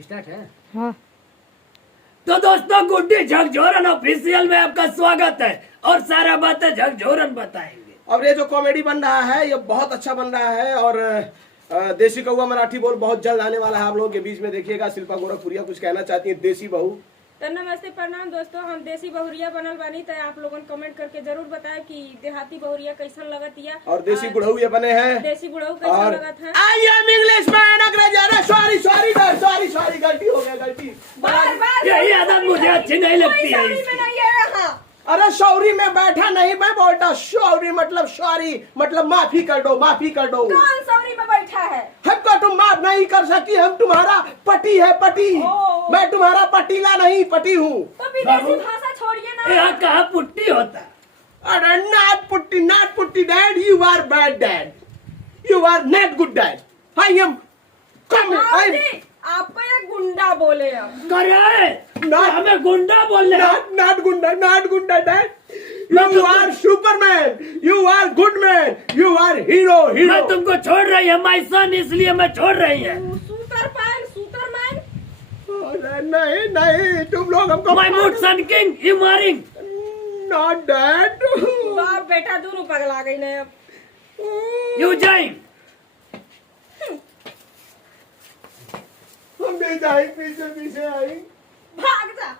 Start है। हाँ। तो दोस्तों गुड्डी झकझोरन ऑफिशियल में आपका स्वागत है और सारा बातें झकझोरन बताएंगे। अब ये जो कॉमेडी बन रहा है ये बहुत अच्छा बन रहा है और देसी कौवा मराठी बोल बहुत जल्द आने वाला है आप लोगों के बीच में। देखिएगा शिल्पा गोरखपुरिया कुछ कहना चाहती है देसी बहू। तो नमस्ते प्रणाम दोस्तों, हम देसी बहुरिया बनल बानी। तो आप लोगन कमेंट करके जरूर बताएं कि देहाती बहुरिया कैसन लगत या और देसी बुढ़ऊ ये बने हैं। देसी बुढ़ऊ कैसन लगत है। आई एम इंग्लिश मैन अंग्रेजी। अरे सॉरी सॉरी सॉरी सॉरी गलती हो गया गलती। बार बार यही आदत मुझे अच्छी नहीं लगती है में इसकी। नहीं है यहाँ। अरे सॉरी में बैठा नहीं मैं बोलता सॉरी मतलब सॉरी मतलब माफी कर दो माफी कर दो। कौन सौरी में बैठा है? हमको तुम माफ नहीं कर सकती, हम तुम्हारा पति है पति। ओ। मैं तुम्हारा पटीला नहीं पति हूँ। तो विदेशी भाषा छोड़िए ना। यहाँ कहाँ पुट्टी होता है? अरे not putty dad, you are bad dad. You are not good dad. I am coming. जी, आपको ये गुंडा बोले अब। करे ना- हमें गुंडा बोलने not gunda dad. You are Superman. You are good man. You are hero. मैं तुमको छोड़ रही है माय सन, इसलिए मैं छोड़ रही है। सुपरमैन अरे नहीं नहीं तुम लोग हमको माय मूड सन किंग हिमारिंग। Not dad. बाप बेटा दोनों पगला गई ने अब। यू जाइन हम भी जाए पीछे पीछे आई। भाग जा।